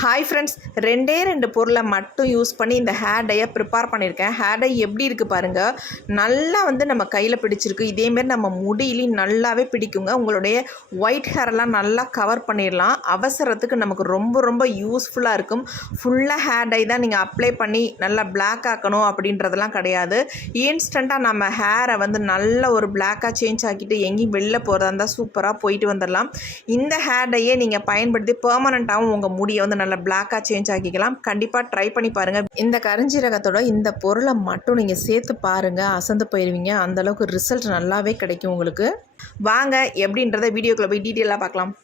Hi friends, ரெண்டு பொருளை மட்டும் யூஸ் பண்ணி இந்த ஹேர் டையை ப்ரிப்பேர் பண்ணியிருக்கேன். ஹேர் டை எப்படி இருக்குது பாருங்கள். நல்லா நம்ம கையில் பிடிச்சிருக்கு. இதேமாரி நம்ம முடியிலையும் நல்லாவே பிடிக்குங்க. உங்களுடைய ஒயிட் ஹேரெல்லாம் நல்லா கவர் பண்ணிடலாம். அவசரத்துக்கு நமக்கு ரொம்ப ரொம்ப யூஸ்ஃபுல்லாக இருக்கும். ஃபுல்லாக ஹேர் டை தான் நீங்கள் அப்ளை பண்ணி நல்லா பிளாக் ஆக்கணும் அப்படின்றதெல்லாம் கிடையாது. இன்ஸ்டண்ட்டாக நம்ம ஹேரை நல்ல ஒரு பிளாக்காக சேஞ்ச் ஆக்கிட்டு எங்கேயும் வெளில போகிறதா இருந்தால் சூப்பராக போயிட்டு வந்துடலாம். இந்த ஹேர் டையை நீங்கள் பயன்படுத்தி பெர்மனண்ட்டாகவும் உங்கள் முடியை நல்ல பிளாக்காக சேஞ்ச் ஆக்கிக்கலாம். கண்டிப்பாக ட்ரை பண்ணி பாருங்கள். இந்த கரிஞ்சீரகத்தோட இந்த பொருளை மட்டும் நீங்கள் சேர்த்து பாருங்கள், அசந்து போயிடுவீங்க. அந்தளவுக்கு ரிசல்ட் நல்லாவே கிடைக்கும் உங்களுக்கு. வாங்க எப்படின்றத வீடியோக்குள்ளே போய் டீட்டெயிலாக பார்க்கலாம்.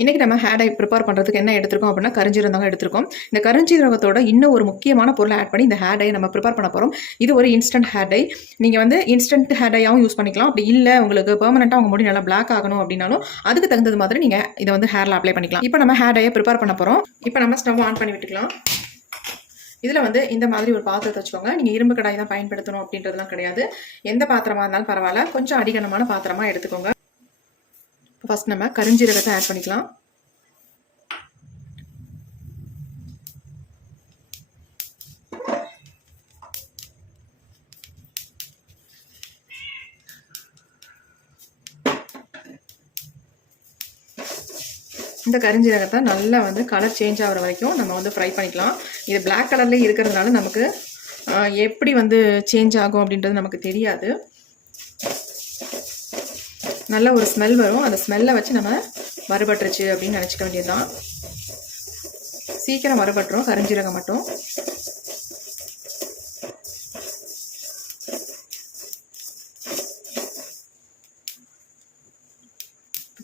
இன்றைக்கி நம்ம ஹேர் டை ப்ரிப்பேர் பண்ணுறதுக்கு என்ன எடுத்துருக்கோம் அப்படின்னா கரிஞ்சீரகம் எடுத்துருக்கோம். இந்த கரிஞ்சீரகத்தோட இன்னும் ஒரு முக்கியமான பொருளை ஆட் பண்ணி இந்த ஹேர் டை நம்ம ப்ரிப்பேர் பண்ண போகிறோம். இது ஒரு இன்ஸ்டன்ட் ஹேர் டை. நீங்கள் இன்ஸ்டன்ட் ஹேர் டையாகவும் யூஸ் பண்ணிக்கலாம். அப்படி இல்லை உங்களுக்கு பெர்மனெண்ட்டாக உங்கள் முடி நல்லா பிளாக் ஆகணும் அப்படின்னாலும் அதுக்கு தகுந்தது மாதிரி நீங்கள் இதை ஹேரில் அப்ளை பண்ணிக்கலாம். இப்போ நம்ம ஹேர் டையை ப்ரிப்பேர் பண்ண போகிறோம். இப்போ நம்ம ஸ்டவ் ஆன் பண்ணி விட்டுக்கலாம். இதில் இந்த மாதிரி ஒரு பாத்திரத்தை வச்சுக்கோங்க. நீங்கள் இரும்பு கடாய் தான் பயன்படுத்தணும் அப்படின்றதுலாம் கிடையாது. எந்த பாத்திரமாக இருந்தாலும் பரவாயில்ல, கொஞ்சம் அடிகனமான பாத்திரமாக எடுத்துக்கோங்க. ஃபர்ஸ்ட் நம்ம கரிஞ்சீரகத்தை ஆட் பண்ணிக்கலாம். இந்த கரிஞ்சீரகத்தை நல்லா கலர் சேஞ்ச் ஆகிற வரைக்கும் நம்ம ஃப்ரை பண்ணிக்கலாம். இது பிளாக் கலர்லேயே இருக்கிறதுனால நமக்கு எப்படி சேஞ்ச் ஆகும் அப்படின்றது நமக்கு தெரியாது. நல்ல ஒரு ஸ்மெல் வரும். அந்த ஸ்மெல்லை வச்சு நம்ம வறுபட்டுருச்சு அப்படின்னு நினச்சிக்க வேண்டியதுதான். சீக்கிரம் வறுபட்டுரும் கரிஞ்சீரகம் மட்டும்.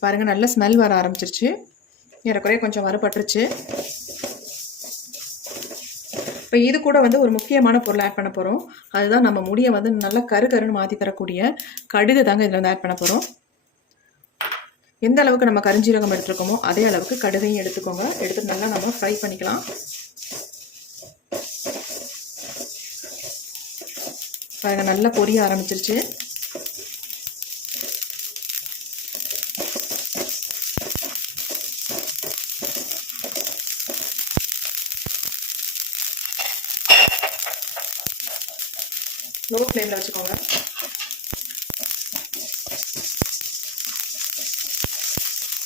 பாருங்கள், நல்ல ஸ்மெல் வர ஆரம்பிச்சிருச்சு. ஏறக்குறைய கொஞ்சம் வறுபட்டுருச்சு. இப்போ இது கூட ஒரு முக்கியமான பொருள் ஆட் பண்ண போகிறோம். அதுதான் நம்ம முடியை நல்லா கருன்னு மாற்றி தரக்கூடிய கடுகு தாங்க இதில் ஆட் பண்ண போகிறோம். எந்த அளவுக்கு நம்ம கரிஞ்சீரகம் எடுத்துருக்கோமோ அதே அளவுக்கு கடுகையும் எடுத்துக்கோங்க. எடுத்து நல்லா நம்ம ஃப்ரை பண்ணிக்கலாம். பாருங்கள், நல்லா பொரிய ஆரம்பிச்சிருச்சு. லோ ஃப்ளேமில் வச்சுக்கோங்க.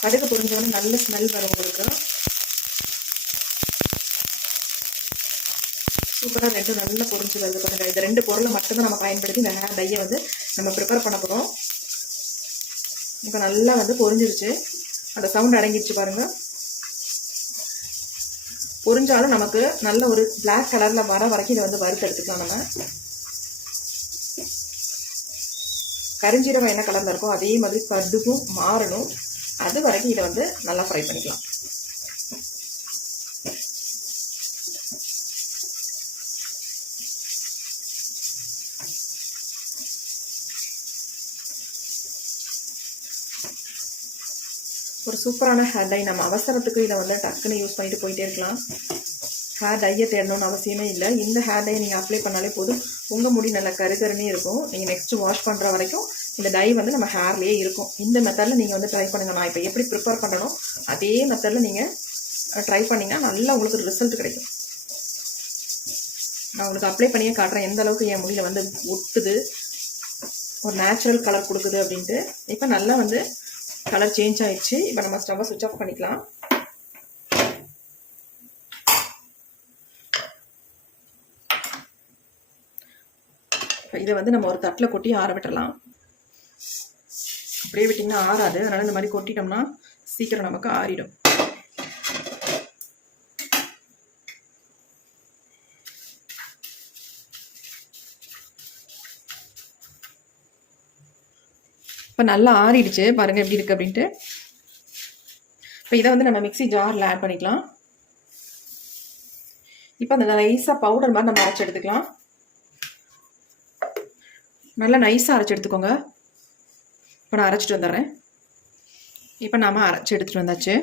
கடுகு பொரிஞ்சவொடனே நல்ல ஸ்மெல் வரும் உங்களுக்கு. சூப்பராக ரெண்டும் நல்லா பொரிஞ்சு வருது பாருங்க. இந்த ரெண்டு பொருளை மட்டும்தான் நம்ம பயன்படுத்தி இந்த ஹேர் டையை நம்ம ப்ரிப்பேர் பண்ண போகிறோம். இப்போ நல்லா பொரிஞ்சிருச்சு. அந்த சவுண்ட் அடங்கிடுச்சு பாருங்க. பொரிஞ்சாலும் நமக்கு நல்ல ஒரு பிளாக் கலரில் வர வரைக்கும் இதை வறுத்து எடுத்துக்கலாம். நம்ம கரிஞ்சீரகம் என்ன கலரில் இருக்கோ அதே மாதிரி கடுகும் மாறணும். அது வரைக்கும் இதை நல்லா ஃப்ரை பண்ணிக்கலாம். ஒரு சூப்பரான ஹேர் டை. நம்ம அவசரத்துக்கு இதை டக்குன்னு யூஸ் பண்ணிட்டு போயிட்டே இருக்கலாம். ஹேர் டையை தேடணும்னு அவசியமே இல்லை. இந்த ஹேர் டையை நீங்கள் அப்ளை பண்ணாலே போதும். உங்கள் முடி நல்லா கருகருன்னே இருக்கும். நீங்கள் நெக்ஸ்ட் வாஷ் பண்ணுற வரைக்கும் இந்த டை நம்ம ஹேர்லேயே இருக்கும். இந்த மெத்தடில் நீங்கள் ட்ரை பண்ணுங்கள். நான் இப்போ எப்படி ப்ரிப்பேர் பண்ணணும் அதே மெத்தடில் நீங்கள் ட்ரை பண்ணிங்கன்னா நல்லா உங்களுக்கு ரிசல்ட் கிடைக்கும். நான் உங்களுக்கு அப்ளை பண்ணியே காட்டுறேன் எந்த அளவுக்கு என் முடியில் ஒட்டுது, ஒரு நேச்சுரல் கலர் கொடுக்குது அப்படின்ட்டு. இப்போ நல்லா கலர் சேஞ்ச் ஆயிடுச்சு. இப்போ நம்ம ஸ்டவ்வை சுவிட்ச் ஆஃப் பண்ணிக்கலாம். இதை நம்ம ஒரு தட்டில் கொட்டி ஆற விட்டுறலாம். அப்படியே விட்டிங்கன்னா ஆறாது. அதனால் இந்த மாதிரி கொட்டிட்டோம்னா சீக்கிரம் நமக்கு ஆறிடும். இப்போ நல்லா ஆறிடுச்சு பாருங்கள் எப்படி இருக்குது அப்படின்ட்டு. இப்போ இதை நம்ம மிக்ஸி ஜாரில் ஆட் பண்ணிக்கலாம். இப்போ அந்த நைஸாக பவுடர் மாதிரி நம்ம அரைச்சி எடுத்துக்கலாம். நல்லா நைஸாக அரைச்சி எடுத்துக்கோங்க. இப்போ நான் அரைச்சிட்டு வந்துடுறேன். இப்போ நாம் அரைச்சி எடுத்துகிட்டு வந்தாச்சு.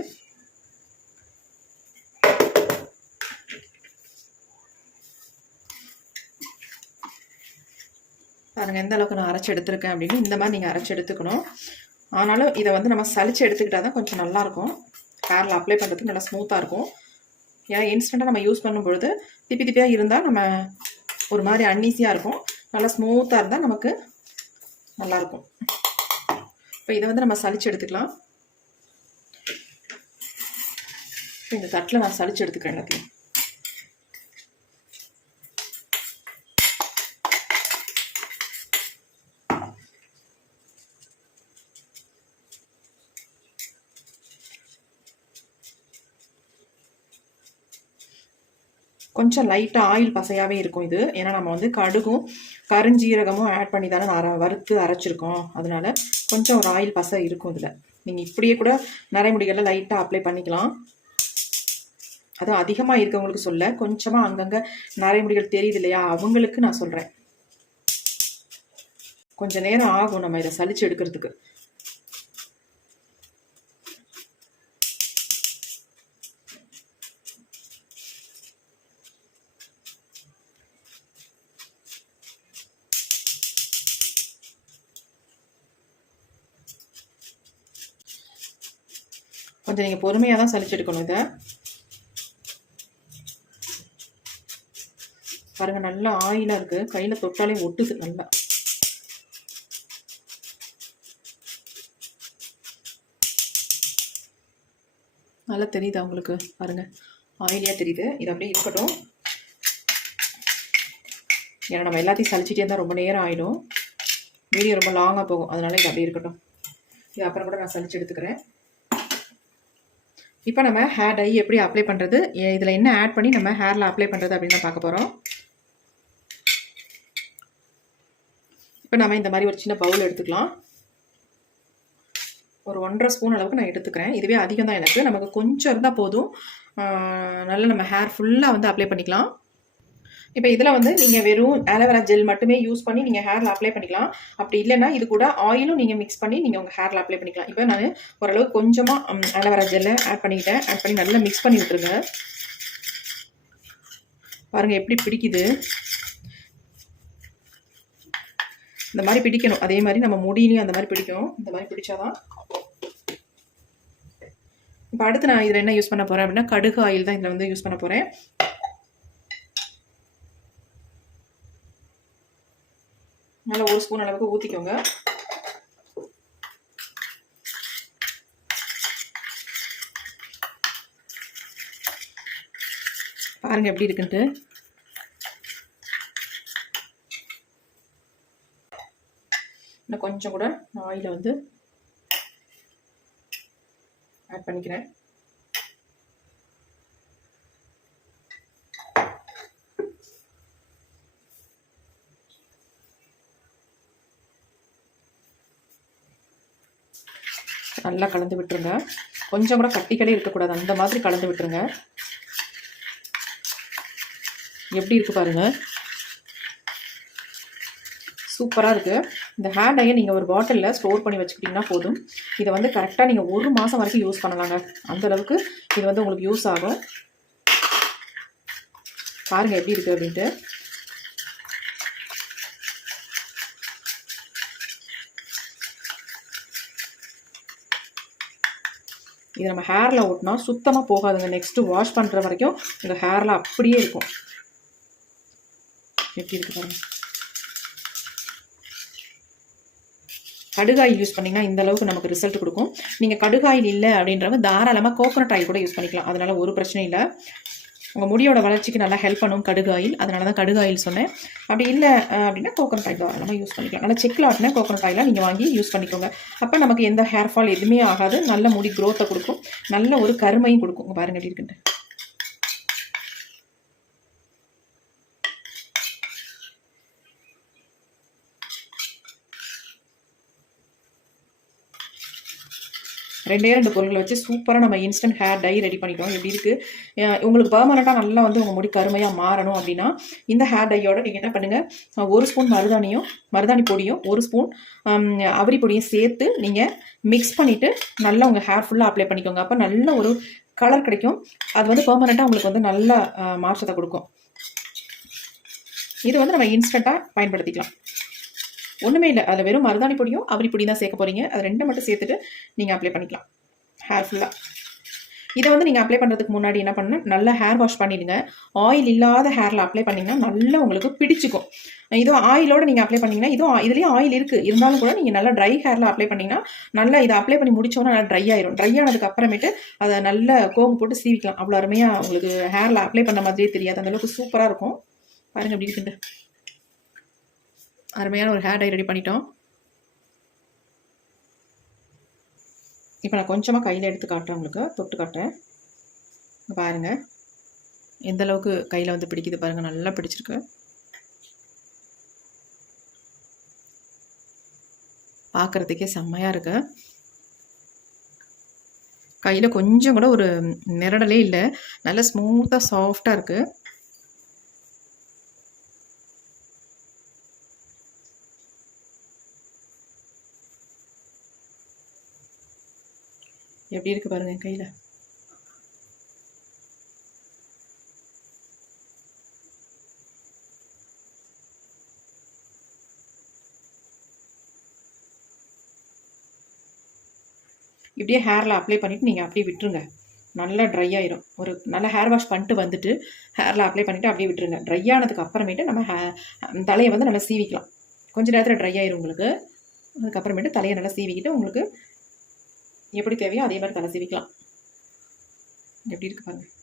பாருங்கள் எந்த அளவுக்கு நான் அரைச்சி எடுத்துருக்கேன் அப்படின்னு. இந்த மாதிரி நீங்கள் அரைச்சி எடுத்துக்கணும். ஆனாலும் இதை நம்ம சலிச்சு எடுத்துக்கிட்டால் தான் கொஞ்சம் நல்லாயிருக்கும். ஹேரில் அப்ளை பண்ணுறதுக்கு நல்லா ஸ்மூத்தாக இருக்கும். ஏன்னா இன்ஸ்டண்ட்டாக நம்ம யூஸ் பண்ணும்பொழுது திப்பி திப்பியாக இருந்தால் நம்ம ஒரு மாதிரி அன்ஈஸியாக இருக்கும். நல்லா ஸ்மூத்தாக இருந்தால் நமக்கு நல்லாயிருக்கும். இப்போ இதை வந்து நம்ம சலிச்சு எடுத்துக்கலாம். இந்த தட்டில் நான் சலிச்சு எடுத்துக்கிறேன் எல்லாத்தையும். கொஞ்சம் லைட்டாக ஆயில் பசையாகவே இருக்கும் இது. ஏன்னா நம்ம வந்து கடுகும் கருஞ்சீரகமும் ஆட் பண்ணி தானே வறுத்து அரைச்சிருக்கோம். அதனால கொஞ்சம் ஒரு ஆயில் பசை இருக்கும் இதில். நீங்கள் இப்படியே கூட நரைமுடிகளில் லைட்டாக அப்ளை பண்ணிக்கலாம். அதுவும் அதிகமாக இருக்கவங்களுக்கு சொல்ல, கொஞ்சமாக அங்கங்கே நரைமுடிகள் தெரியுது இல்லையா, அவங்களுக்கு நான் சொல்கிறேன். கொஞ்சம் நேரம் ஆகும் நம்ம இதை சலிச்சு எடுக்கிறதுக்கு. கொஞ்சம் நீங்கள் பொறுமையாக தான் சலிச்சு எடுக்கணும். இதை பாருங்கள், நல்லா ஆயிலாக இருக்குது. கையில் தொட்டாலே ஒட்டுது. நல்லா தெரியுது உங்களுக்கு, பாருங்கள் ஆயிலியாக தெரியுது. இது அப்படியே இருக்கட்டும். ஏன்னா நம்ம எல்லாத்தையும் சலிச்சிட்டே இருந்தால் ரொம்ப நேரம் ஆகிடும், வீடியோ ரொம்ப லாங்காக போகும். அதனால இது அப்படியே இருக்கட்டும். இது அப்புறம் கூட நான் சலிச்சு எடுத்துக்கிறேன். இப்போ நம்ம ஹேர் டை எப்படி அப்ளை பண்ணுறது, இதில் என்ன ஆட் பண்ணி நம்ம ஹேரில் அப்ளை பண்ணுறது அப்படின்னு தான் பார்க்க போகிறோம். இப்போ நம்ம இந்த மாதிரி ஒரு சின்ன பவுல் எடுத்துக்கலாம். ஒரு 1.5 ஸ்பூன் அளவுக்கு நான் எடுத்துக்கிறேன். இதுவே அதிகம் தான் எனக்கு. நமக்கு கொஞ்சம் இருந்தால் போதும். நல்லா நம்ம ஹேர் ஃபுல்லாக வந்து அப்ளை பண்ணிக்கலாம். இப்போ இதில் வந்து நீங்கள் வெறும் ஆலோவேரா ஜெல் மட்டுமே யூஸ் பண்ணி நீங்கள் ஹேரில் அப்ளை பண்ணிக்கலாம். அப்படி இல்லைன்னா இது கூட ஆயிலும் நீங்கள் மிக்ஸ் பண்ணி நீங்கள் உங்கள் ஹேரில் அப்ளை பண்ணிக்கலாம். இப்போ நான் ஓரளவுக்கு கொஞ்சமாக ஆலோவேரா ஜெல்லை ஆட் பண்ணிக்கிட்டேன். ஆட் பண்ணி நல்லா மிக்ஸ் பண்ணி விட்டுருங்க. பாருங்கள் எப்படி பிடிக்குது. இந்த மாதிரி பிடிக்கணும். அதே மாதிரி நம்ம முடியிலையும் அந்த மாதிரி பிடிக்கும். இந்த மாதிரி பிடிச்சாதான். இப்போ அடுத்து நான் இதில் என்ன யூஸ் பண்ண போகிறேன் அப்படின்னா, கடுகு ஆயில் தான் இதில் வந்து யூஸ் பண்ண போகிறேன். நல்லா 1 ஸ்பூன் அளவுக்கு ஊற்றிக்கோங்க. பாருங்கள் எப்படி இருக்குன்ட்டு. இன்னும் கொஞ்சம் கூட ஆயிலை வந்து ஆட் பண்ணிக்கிறேன். நல்லா கலந்து விட்டுருங்க. கொஞ்சம் கூட கட்டிகளே இருக்கக்கூடாது, அந்த மாதிரி கலந்து விட்டுருங்க. எப்படி இருக்கு பாருங்க, சூப்பராக இருக்குது. இந்த ஹேர் டையை நீங்கள் ஒரு பாட்டிலில் ஸ்டோர் பண்ணி வச்சுக்கிட்டிங்கன்னா போதும். இதை வந்து கரெக்டாக நீங்கள் 1 மாதம் வரைக்கும் யூஸ் பண்ணலாங்க. அந்தளவுக்கு இது வந்து உங்களுக்கு யூஸ் ஆகும். பாருங்கள் எப்படி இருக்குது அப்படின்ட்டு. இது நம்ம ஹேரில் ஓட்டினா சுத்தமாக போகாதுங்க. நெக்ஸ்ட்டு வாஷ் பண்ணுற வரைக்கும் உங்கள் ஹேரில் அப்படியே இருக்கும். எப்படி இருக்கு பாருங்கள். கடுகாயில் யூஸ் பண்ணிங்கன்னா இந்த அளவுக்கு நமக்கு ரிசல்ட் கொடுக்கும். நீங்கள் கடுகாயில் இல்லை அப்படின்றவங்க தாராளமாக கோகோனட் ஆயில் கூட யூஸ் பண்ணிக்கலாம். அதனால் ஒரு பிரச்சனை இல்லை. உங்கள் முடியோட வளர்ச்சிக்கு நல்லா ஹெல்ப் பண்ணும் கடுகாயில். அதனால தான் கடுகாயில் சொன்னேன். அப்படி இல்லை அப்படின்னா கோகோனட் ஆயில் தாராளமாக யூஸ் பண்ணிக்கலாம். நல்லா செக்கில் ஆட்டின கோகோனட் ஆயிலாக நீங்கள் வாங்கி யூஸ் பண்ணிக்கோங்க. அப்போ நமக்கு எந்த ஹேர் ஃபால் எதுவுமே ஆகாது. நல்ல முடி க்ரோத்தை கொடுக்கும், நல்ல ஒரு கருமையும் கொடுக்கும். பாருங்கள் எப்படி இருக்குன்ட்டு. ரெண்டே 2 பொருட்களை வச்சு சூப்பராக நம்ம இன்ஸ்டன்ட் ஹேர் டை ரெடி பண்ணிட்டோம். எப்படி இருக்குது உங்களுக்கு பெர்மனெண்ட்டாக நல்லா வந்து உங்கள் முடி கருமையாக மாறணும் அப்படின்னா இந்த ஹேர் டையோட நீங்கள் என்ன பண்ணுங்கள், 1 ஸ்பூன் மருதாணி பொடியும் 1 ஸ்பூன் அவரி பொடியும் சேர்த்து நீங்கள் மிக்ஸ் பண்ணிவிட்டு நல்லா உங்கள் ஹேர் ஃபுல்லாக அப்ளை பண்ணிக்கோங்க. அப்போ நல்ல ஒரு கலர் கிடைக்கும். அது வந்து பெர்மனெண்ட்டாக உங்களுக்கு வந்து நல்ல மாற்றத்தை கொடுக்கும். இது வந்து நம்ம இன்ஸ்டண்ட்டாக பயன்படுத்திக்கலாம். ஒன்றுமே இல்லை, அதில் வெறும் மருதாணி பொடியும் அவரி பொடியும் தான் சேர்க்க போகிறீங்க. அது 2 மட்டும் சேர்த்துட்டு நீங்கள் அப்ளை பண்ணிக்கலாம் ஹேர் ஃபுல்லாக. இதை வந்து நீங்கள் அப்ளை பண்ணுறதுக்கு முன்னாடி என்ன பண்ணணும், நல்லா ஹேர் வாஷ் பண்ணிவிடுங்க. ஆயில் இல்லாத ஹேரில் அப்ளை பண்ணிங்கன்னா நல்லா உங்களுக்கு பிடிச்சிக்கும். இதுவும் ஆயிலோடு நீங்கள் அப்ளை பண்ணிங்கன்னா, இதுலேயும் ஆயில் இருக்குது, இருந்தாலும் கூட நீங்கள் நல்லா ட்ரை ஹேரில் அப்ளை பண்ணிங்கன்னா நல்லா இதை அப்ளை பண்ணி முடிச்சோன்னா நல்லா ட்ரை ஆயிரும். ட்ரை ஆனதுக்கு அப்புறமேட்டு அதை நல்லா கோம்பு போட்டு சீவிக்கலாம். அவ்வளோ அருமையாக உங்களுக்கு ஹேரில் அப்ளை பண்ண மாதிரியே தெரியாது, அந்தளவுக்கு சூப்பராக இருக்கும். பாருங்கள் எப்படி இருக்குண்டு. அருமையான ஒரு ஹேர் டை ரெடி பண்ணிட்டோம். இப்போ நான் கொஞ்சமாக கையில் எடுத்து காட்டுறேன், உங்களுக்கு தொட்டு காட்டுறேன். பாருங்கள் எந்த அளவுக்கு கையில் வந்து பிடிக்குது பாருங்கள், நல்லா பிடிச்சிருக்கு. பார்க்குறதுக்கே செம்மையாக இருக்கு. கையில் கொஞ்சம் கூட ஒரு நிரடலே இல்லை, நல்லா ஸ்மூத்தாக சாஃப்டாக இருக்குது. எப்படி இருக்குது பாருங்கள் கையில். இப்படியே ஹேரில் அப்ளை பண்ணிவிட்டு நீங்கள் அப்படியே விட்டுருங்க, நல்லா ட்ரை ஆயிரும். ஒரு நல்லா ஹேர் வாஷ் பண்ணிட்டு வந்துட்டு ஹேரில் அப்ளை பண்ணிவிட்டு அப்படியே விட்டுருங்க. ட்ரை ஆனதுக்கு அப்புறமேட்டு நம்ம தலையை வந்து நல்லா சீவிக்கலாம். கொஞ்சம் நேரத்தில் ட்ரை ஆயிரும் உங்களுக்கு. அதுக்கப்புறமேட்டு தலையை நல்லா சீவிக்கிட்டு உங்களுக்கு எப்படி தேவையோ அதே மாதிரி தலை சீவிக்கலாம். எப்படி இருக்குது பாருங்கள்.